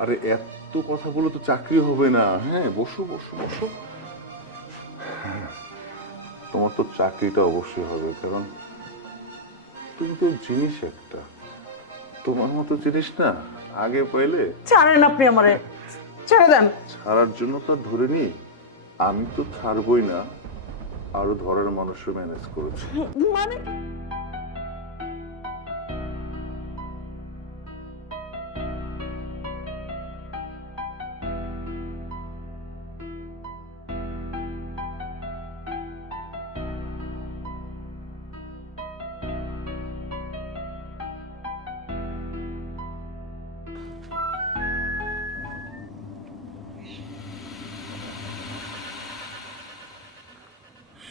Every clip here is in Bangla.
আরে এত কথা বলে তো চাকরি হবে না। হ্যাঁ, বসো বসো বসো। তোমার তো চাকরিটা অবশ্যই হবে, কারণ তুমি তো জিনিস একটা, তোমার মতো জিনিস না আগে পাইলে ছাড়েন আপনি আমারে, ছেড়ে দেন। ছাড়ার জন্য তো আর ধরে নি। আমি তো ছাড়বই না, আরো ধরার মানুষও ম্যানেজ করেছি। মানে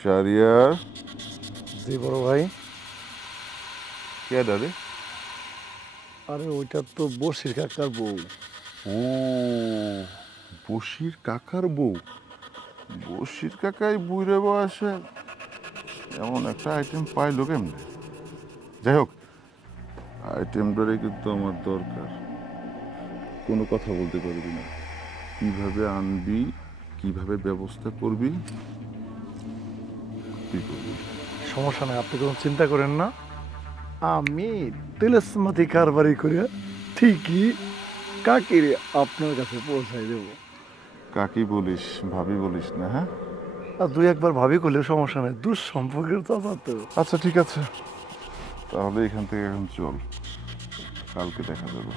শারিয়ার জি বড় ভাই। কে ডারে? আরে ওইটা তো বসির কাকার বউ। ও, বশির কাকার বউ। বশির কাকাই বুড়ে বয়সে এমন একটা আইটেম পাইলো কেমনে? যাই হোক, আইটেমটারে কিন্তু আমার দরকার। কোনো কথা বলতে পারবি না, কিভাবে আনবি, কিভাবে ব্যবস্থা করবি, তুই করবি। সমস্যা নাই, আপনি কোনো চিন্তা করেন না। আমি তেলেসমাতি কারবারি করে ঠিকই কাকির আপনার কাছে পৌঁছাই দেব। কাকি বলিস, ভাবি বলিস না, হ্যাঁ? আর দুই একবার ভাবি করলেও সমস্যা নাই, দুঃসম্পর্কের চাচা তো। আচ্ছা ঠিক আছে, তাহলে এখান থেকে এখন চল, কালকে দেখা যাবে।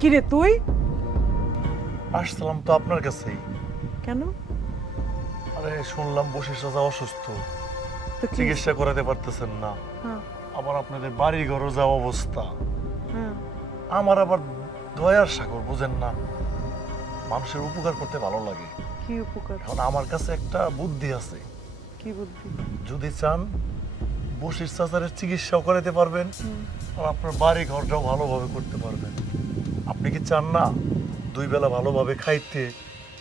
কি রে তুই? আসছিলাম তো আপনার কাছেই। কেন? আরে শুনলাম বসির চাচা অসুস্থ, তো কি? চিকিৎসা করাতে পারতেছেন না। হ্যাঁ, আবার আপনাদের বাড়ি ঘরও যা অবস্থা। হ্যাঁ। আমার আবার দয়ার সাগর, বুঝেন না, মানুষের উপকার করতে ভালো লাগে। কি উপকার? এখন আমার কাছে একটা বুদ্ধি আছে। কি বুদ্ধি? যদি চান বসির চাচারের চিকিৎসাও করাতে পারবেন, আর আপনার বাড়ি ঘরটাও ভালোভাবে করতে পারবেন। আপনি কি চান না দুই বেলা ভালোভাবে খাইতে,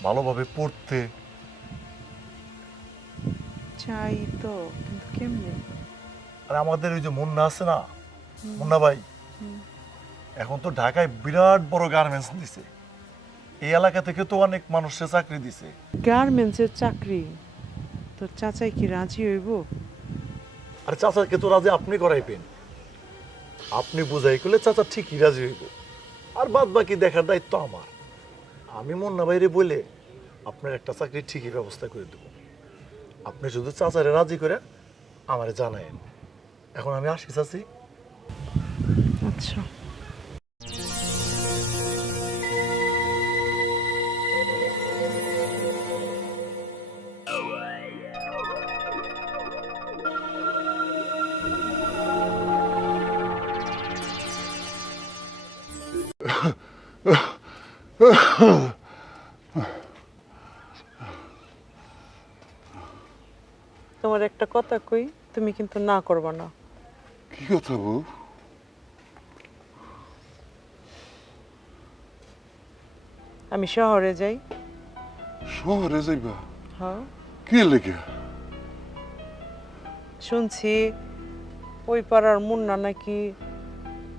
ভালোভাবে পড়তে? চাই তো, কিন্তু কেমনে? আর আমাদের ওই যে মুন্না আছে না, মুন্না ভাই, এখন তো ঢাকায় বিরাট বড় গার্মেন্টস দিছে। এই এলাকা থেকে তো অনেক মানুষের চাকরি দিছে। গার্মেন্টসের চাকরি? তোর চাচাই কি রাজি হইব? আর চাচাকে তো রাজি আপনি করাইবেন। আপনি বুঝাই করলে চাচা ঠিকই রাজি হইব, আর বাদ বাকি দেখার দায়িত্ব আমার। আমি মুন্না ভাইরে বলে আপনার একটা চাকরি ঠিকই ব্যবস্থা করে দেব। আপনি শুধু চাচারে রাজি করে আমারে জানায়েন। এখন আমি আসি চাচি। আচ্ছা। তোমার একটা কথা কই, তুমি কিন্তু না করবা না। কি কথা বউ? আমি শহরে যাই। শহরে যাইবা? হ্যাঁ, কি লেগে? শুনছি ওই পাড়ার মুন্না নাকি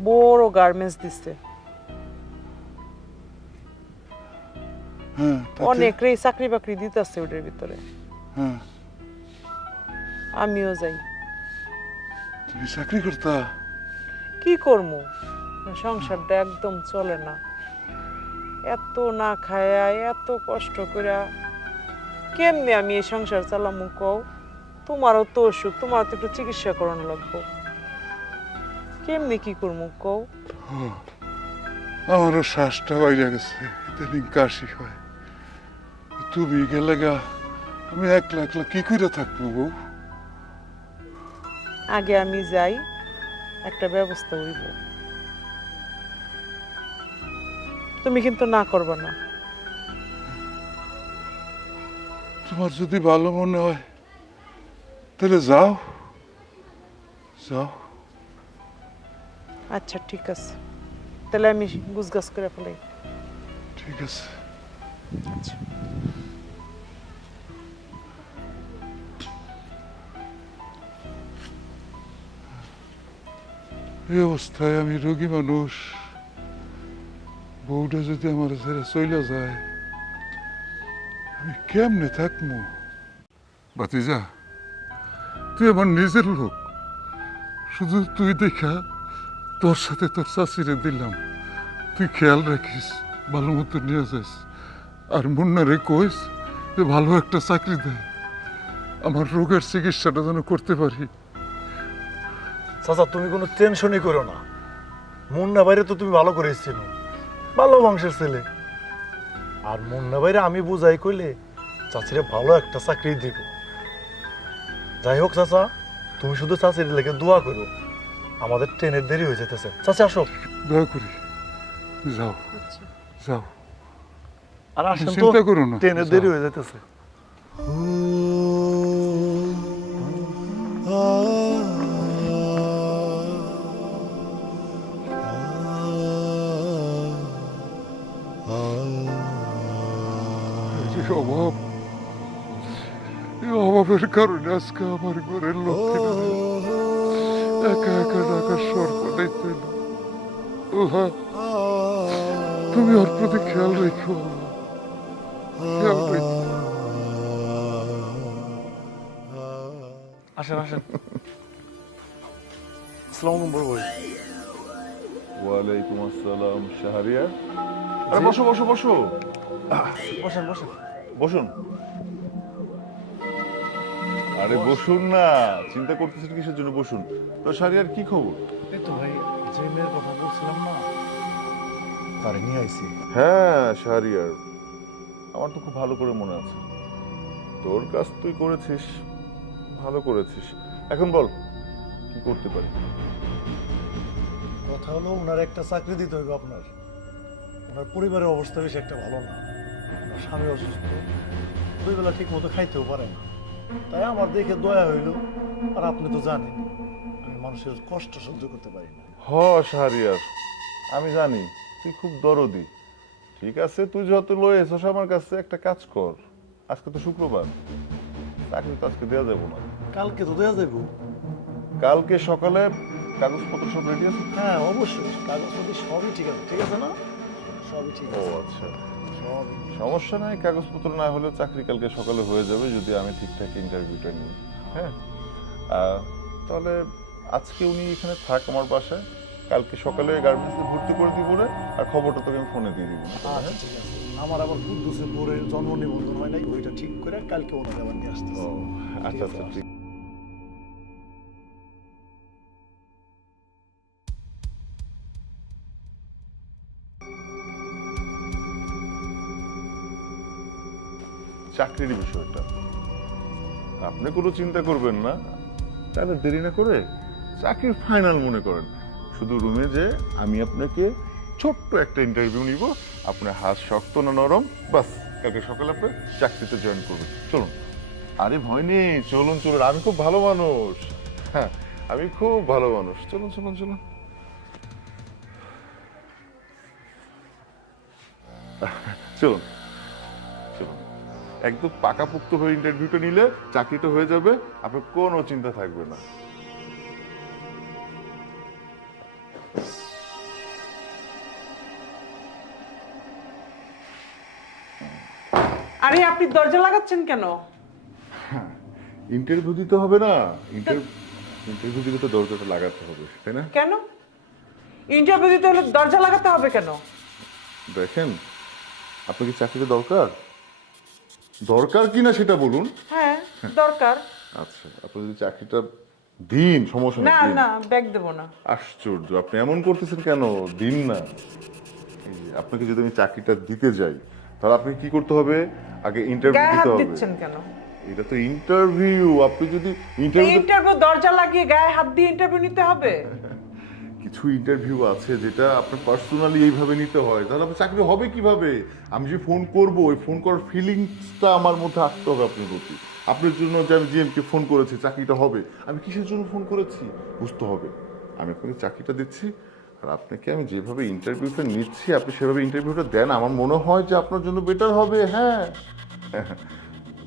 বড় গার্মেন্টস দিচ্ছে। হ্যাঁ, অনেকরে চাকরি বাকরি দিতেছে ওটার ভিতরে। হ্যাঁ, আমিও যাই। তুমি চাকরি করতা? কি করবো, সংসারটা একদম চলে না। এত না খায়া, এত কষ্ট করে কেমনে আমি এই সংসার চালামু কও? তোমারও তো অসুখ, তোমার তো একটু চিকিৎসা করানো লাগবো। কেমনে কি করবো কও? আমারও শ্বাসটা বাইরে গেছে, ইদানিং কাশি হয়। তুমি গেলে গা আমি একলা একলা কি করে থাকবো বউ? আগে আমি যাই, একটা ব্যবস্থা হইব। তুমি কিন্তু না করবে না। তোমার যদি ভালো মনে হয় তাহলে যাও যাও। আচ্ছা ঠিক আছে, তাহলে আমি গুছগাছ করে ফেলাই। ঠিক আছে। আচ্ছা। এই অবস্থায় আমি রোগী মানুষ, বউটা যদি আমার ছেড়ে চলে যায় আমি কেমনে থাকবো? বাতিজা, তুই আমার নিজের লোক, শুধু তুই দেখা তোর সাথে তোর চাষিরে দিলাম। তুই খেয়াল রাখিস, ভালো মতো নিয়ে যাস। আর মুন্নারে কইস যে ভালো একটা চাকরি দেয়, আমার রোগের চিকিৎসাটা যেন করতে পারি। চাচা তুমি কোনো টেনশনই করো না, মুন্না বাইরে তো তুমি ভালো করে এসেছিল, ভালো বংশের ছেলে। আর মুন্না বাইরে আমি বুঝাই কইলে চাচিরে ভালো একটা চাকরি দিব। যাই হোক চাচা, তুমি শুধু চাচির লেগে দোয়া করো, আমাদের ট্রেনের দেরি হয়ে যেতেছে। চাচা আসো। দয়া করি যাও আচ্ছা। যাও। আর আসেন তো, চিন্তা করো না, ট্রেনের যাও। দেরি হয়ে যেতেছে। এই অভাব, এই অভাবের কারণে আজকে আমার ঘরের লক্ষ্মীরা একা একা ঢাকার স্বর বানাইতে এলো। ওহা, তুমি ওর প্রতি খেয়াল রেখো, খেয়াল রেখো। আসেন আসেন। আসসালামু আলাইকুম বড় ভাই। ওয়ালাইকুম আসসালাম শাহরিয়ার। আরে বসো বসো বসো, বসেন বসেন। বসুন। আরে বসুন না, চিন্তা করতেছেন কিসের জন্য? বসুন। তো শাহরিয়ার কি খবর? এই তো ভাই, যে মেয়ের কথা বলছিলাম না, তারে নিয়ে আইছি। হ্যাঁ শাহরিয়ার, আমার তো খুব ভালো করে মনে আছে। তোর কাজ তুই করেছিস, ভালো করেছিস। এখন বল কি করতে পারি? কথা হলো ওনার একটা চাকরি দিতে হইবে আপনার। ওনার পরিবারের অবস্থা বেশি একটা ভালো না, ওনার স্বামী অসুস্থ, দুই বেলা ঠিক মতো খাইতেও পারে না। তাই আমার দেখে দয়া হইল। আর আপনি তো জানেন আমি মানুষের কষ্ট সহ্য করতে পারি না। হ শাহরিয়ার, আমি জানি তুই খুব দরদি। ঠিক আছে, তুই যত লয়ে এসোস আমার কাছে, একটা কাজ কর। আজকে তো শুক্রবার, চাকরি তো আজকে দেওয়া যাবো না। কালকে তো দেওয়া যাবো। কালকে সকালে কাগজপত্র সব রেডি আছে? হ্যাঁ অবশ্যই, কাগজপত্র সবই ঠিক আছে। ঠিক আছে না? সবই ঠিক ও আছে। আচ্ছা, সবই। সমস্যা নাই। কাগজপত্র না হলেও চাকরি কালকে সকালে হয়ে যাবে যদি আমি ঠিকঠাক ইন্টারভিউটা নিই। হ্যাঁ, তাহলে আজকে উনি এখানে থাক আমার বাসায়, কালকে সকালে গার্মেন্টসে ভর্তি করে দিব রে, আর খবরটা তোকে আমি ফোনে দিয়ে দিব। আচ্ছা ঠিক আছে। আমার আবার কুদ্দুসের বোরের জন্ম নিবন্ধন হয় নাই, ওইটা ঠিক করে কালকে ওনাকে আবার নিয়ে আসতেছে। ও আচ্ছা আচ্ছা ঠিক। চাকরির বিষয়টা আপনি কোনো চিন্তা করবেন না, তাহলে দেরি না করে চাকরির ফাইনাল মনে করেন। শুধু রুমে যে আমি আপনাকে ছোট্ট একটা ইন্টারভিউ নিব, আপনার হাত শক্ত না নরম, বাস কালকে সকালে আপনি চাকরিতে জয়েন করবেন। চলুন। আরে ভয় নেই, চলুন চলুন, আমি খুব ভালো মানুষ। হ্যাঁ, আমি খুব ভালো মানুষ। চলুন চলুন চলুন। চলুন চলুন, একদম পাকাপোক্ত হয়ে ইন্টারভিউটা নিলে চাকরিটা হয়ে যাবে, আপনার কোনো চিন্তা থাকবে না। আরে আপনি দরজা লাগাচ্ছেন কেন? ইন্টারভিউ দিতে হবে না? ইন্টারভিউ দিলে তো দরজাটা লাগাতে হবে, তাই না? কেন ইন্টারভিউ দিতে হলে দরজা লাগাতে হবে কেন? দেখেন, আপনার কি চাকরিটা দরকার? দরকার কিনা সেটা বলুন। হ্যাঁ দরকার। আচ্ছা, আপনি যদি চাকরিটা দিন, সমস্যা না নেই। না, ব্যাগ দেবো না। আশ্চর্য, আপনি এমন করতেছেন কেন? দিন না। এই যে, আপনাকে যদি আমি চাকরিটা দিতে যাই তাহলে আপনাকে কি করতে হবে? আগে ইন্টারভিউ গায়ে হাত দিতে হবে। দিচ্ছেন কেন? এটা তো ইন্টারভিউ। আপনি যদি ইন্টারভিউ, ইন্টারভিউ দরজা লাগিয়ে গায়ে হাত দিয়ে ইন্টারভিউ নিতে হবে? কিছু ইন্টারভিউ আছে যেটা আপনার পার্সোনালি এইভাবে নিতে হয়, তাহলে আপনার চাকরি হবে কিভাবে? আমি যে ফোন করব, ওই ফোন করার ফিলিংসটা আমার মধ্যে আসতে হবে আপনার প্রতি। আপনার জন্য যে আমি জিএমকে ফোন করেছি চাকরিটা হবে, আমি কিসের জন্য ফোন করেছি বুঝতে হবে। আমি আপনাকে চাকরিটা দিচ্ছি, আর আপনাকে আমি যেভাবে ইন্টারভিউটা নিচ্ছি আপনি সেভাবে ইন্টারভিউটা দেন, আমার মনে হয় যে আপনার জন্য বেটার হবে। হ্যাঁ,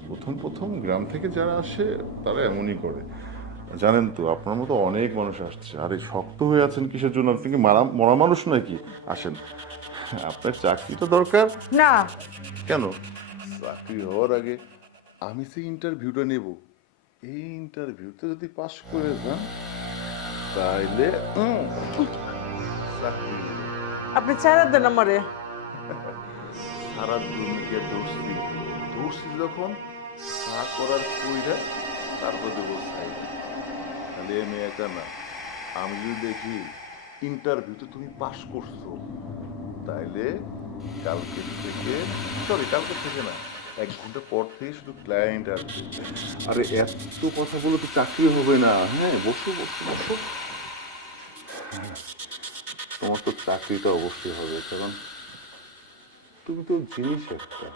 প্রথম প্রথম গ্রাম থেকে যারা আসে তারা এমনই করে। জানেন তো, আপনার মতো অনেক মানুষ আসছে। আরে শক্ত হয়ে আছেন কিসের জন্য? আপনি কি মরা মানুষ নাকি? আসেন, আপনার চাকরি তো দরকার। না, কেন? চাকরি হওয়ার আগে আমি সেই ইন্টারভিউটা নেব। এই ইন্টারভিউতে যদি পাশ করে যান তাইলে চাকরি নেব। আপনি ছেড়ে দেন আমারে। সারা দুনিয়াকে দোষী দোষী যখন চা করার কইরা তারপর দেবো ছাই। খালি আমি একা না, আমি যদি দেখি ইন্টারভিউতে তুমি পাশ করছো তাইলে কালকে থেকে না, 1 ঘন্টা পর থেকে শুধু ক্লায়েন্ট আসবে। আরে এত কথা বলে তো চাকরি হবে না। হ্যাঁ, বসো বসো বসো। তোমার তো চাকরিটা অবশ্যই হবে, কারণ তুমি তো জিনিস একটা,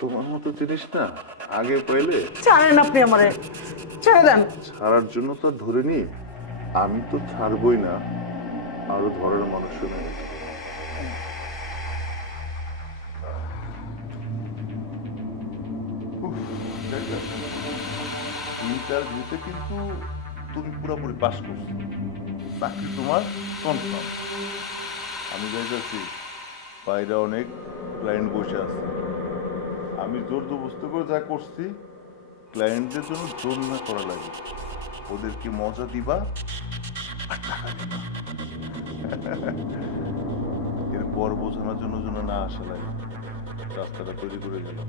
তোমার মতো জিনিস না আগে পাইলে ছাড়েন আপনি আমারে, ছেড়ে দেন। ছাড়ার জন্য তো ধরে নি, আমি তো ছাড়বই না, আরো ধরনের মানুষ শুনে ইন্টারভিউতে কিন্তু তুমি পুরোপুরি পাস করছো, চাকরি তোমার কনফার্ম। আমি যাইতেছি, বাইরে অনেক ক্লায়েন্ট বসে আছে। আমি জোর জবরদস্ত করে যা করছি, ক্লায়েন্টদের জন্য জোর না করা লাগে, ওদেরকে মজা দিবা আর টাকা দিবা। এরপর বোঝানোর জন্য না আসা লাগে। রাস্তাটা তৈরি করে গেলাম।